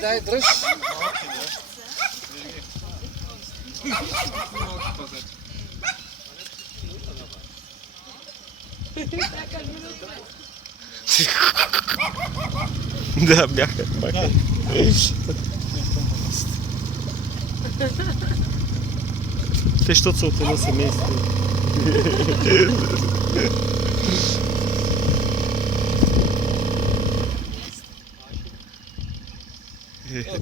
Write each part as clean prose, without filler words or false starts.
Дай, дръж. Да, бяха. Те, защото са от едно семейство.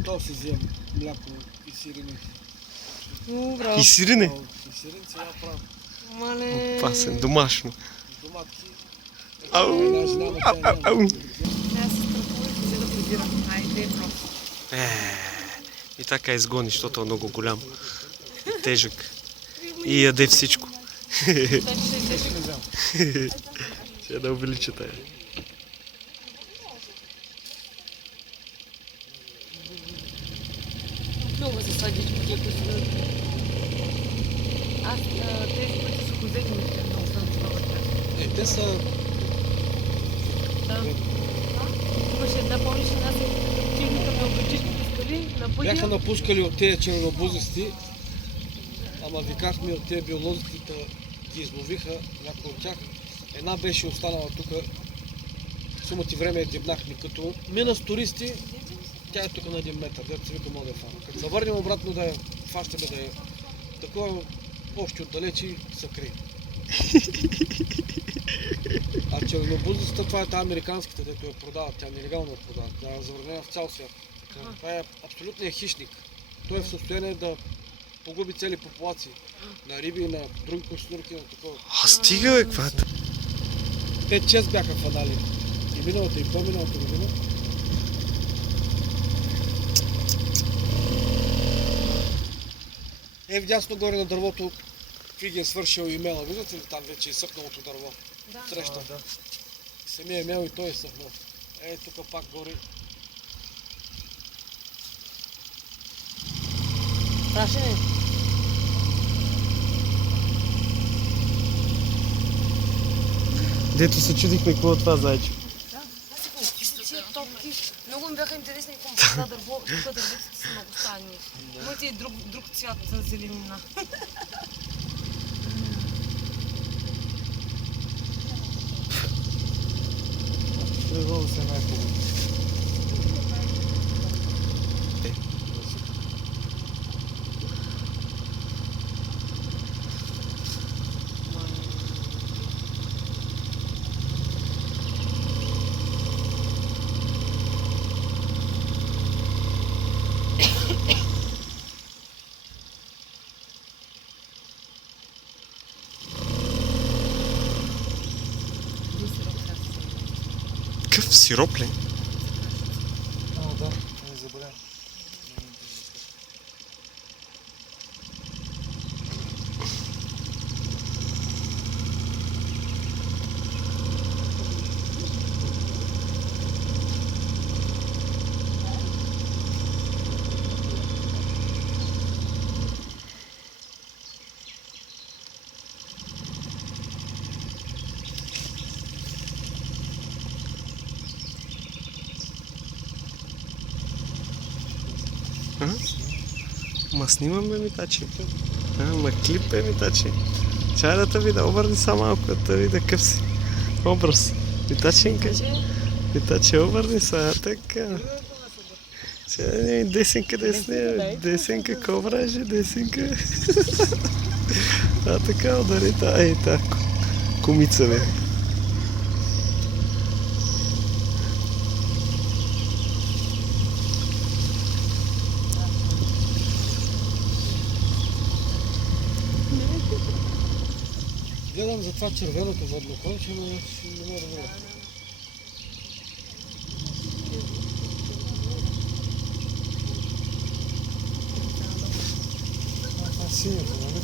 То си взем мляко и сирене. И сирене? И сирене сега правя. Мале. Пасен, домашно. Доматки. Ау, Една жена на тя няма. ау. Аз се страхувах и се да прибирам. Айде, просто. И така изгони, защото е много голям. Тежък. И яде всичко. Ще да увелича тая. Много се сладиш по тия косове. Аз тези, които са хозени, ми ще много съм това тях. Те са... Да. Имаше една, помниш, една се чехниха ме обречишки пускали на пътя. Бяха напускали от тези чернобузести, ама викахме от тези биолозите да ги изловиха, някои от тях. Една беше останала тук, сума ти време я дебнахме, като мина с туристи, тя е тук на 1 метър, дето се вика мога да я фана. Като се върнем обратно да я фащаме, да я такова още отдалече се крие. А чернобузестата, това е тази американската, дето я продават, тя нелегално я продават, тя е забранена в цял свят. Това е абсолютният хищник. Той е в състояние да погуби цели популации на риби, на други костенурки, на такова. Стига, бе, каква? 5-6 бяха фанали. И миналата, и по-миналата година. Вдясно горе на дървото, какви ги е свършил имела. Виждате ли там вече е съхналото дърво? Да. Среща. Самия имел и той е съхнал. Тук пак горе. Страшен е. Дето се чудихме какво е това зайче. Тия топки много ми бяха интересни, към това дърво. Тук дърветите са много странни. Имате и друг цвят за зеленина. Природа се е най-хубаво. Какъв сироп ли? Да, не забравям. Ма снимам, бе, митачи. Ма клип, бе, митачи. Чай да те видя, обърни са малко, да те видя къв си. Образ. Митаченка. Митачи, обърни са, така. Чай, десенка, десенка, ковраже, десенка. Така, удари та, кумица, бе. Гледам за това червеното водно конче, но не мога да видя. Това синьото, нали?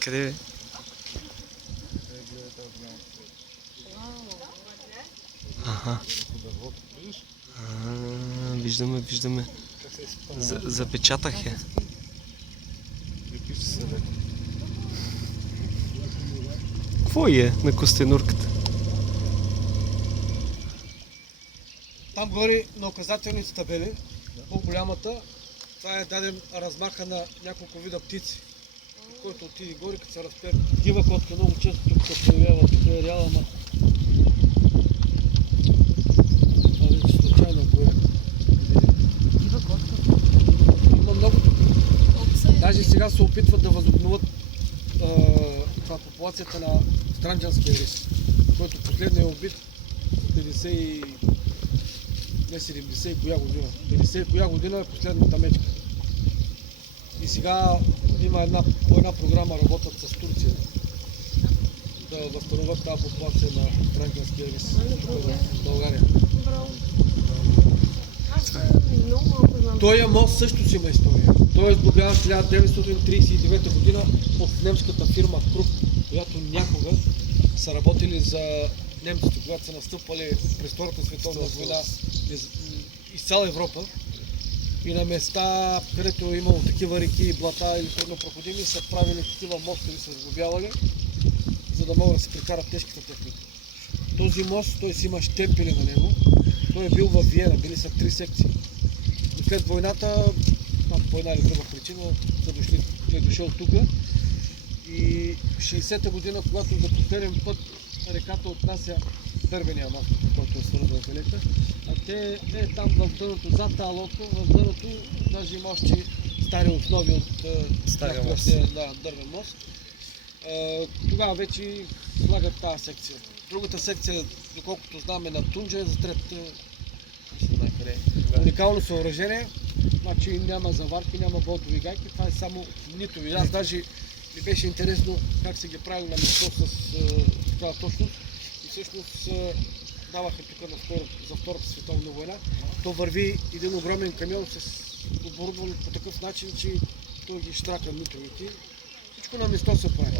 Къде, бе? Ага. дървото. Виждаш? Виждаме. Как се изпълнява? Запечатах я. Лепи се себе. Какво е на костенурката? Там горе на указателните табели, по-голямата, това е даден размаха на няколко вида птици. Който отиде горе, като се разпее. Дива котка много често тук се появява, тук е реала, но... Това вече случайно го е. Дива котка. Има много тук. Даже сега се опитват да възобновят това популацията на странджанския рис, който последния е убит 50 и... не 70 и коя година. 50 и коя година е последната мечка. И сега има по една програма работят с Турция да възстановят тази популация на странджанския рис тук в България. Браво. Аз много малко знам. Тоя мост също си има история. Той е сдобрян в 1939 година от немската фирма Круп, която някога са работили за немците, когато са настъпвали през Втората световна война из цяла Европа. И на места, където е имало такива реки и блата или труднопроходими, са правили такива мостове, са сглобявали, за да могат да се прекарат тежката техника. Този мост, той си има щемпели на него. Той е бил във Виена, били са 3 секции. И след войната, по една или друга причина, е дошъл тук. И 60-та година, когато за последен път реката отнася дървения мост, който е свързан с електра, а те е там в дъното, зад тази лодка, в дъното даже има още стари основи от Стария мост. дървен мост. Тогава вече слагат тази секция. Другата секция, доколкото знаме, на Тунджа е за третата, не се знае къде е. Уникално съоръжение, значи няма заварки, няма болтови гайки, това е само нитови. Аз даже ми беше интересно как се ги правили на место с такава точност. И всъщност даваха тук за Втората световна война. То върви един огромен камион с оборудване по такъв начин, че той ги штрака нитовите. Всичко на место се прави.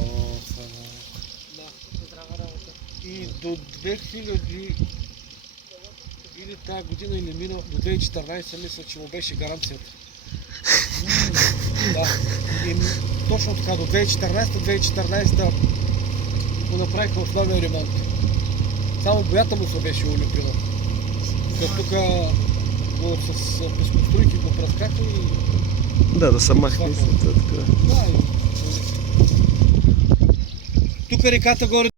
Да. Здрава работа. И до 2000 или тази година или мина, до 2014 мисля, че му беше гаранцията. Да. И точно така, до 2014 го направиха основен ремонт. Само боята му се беше улюбила. Тук с пескоструйки го пръскаха и... Да се махне и след това така. Да, тук реката горе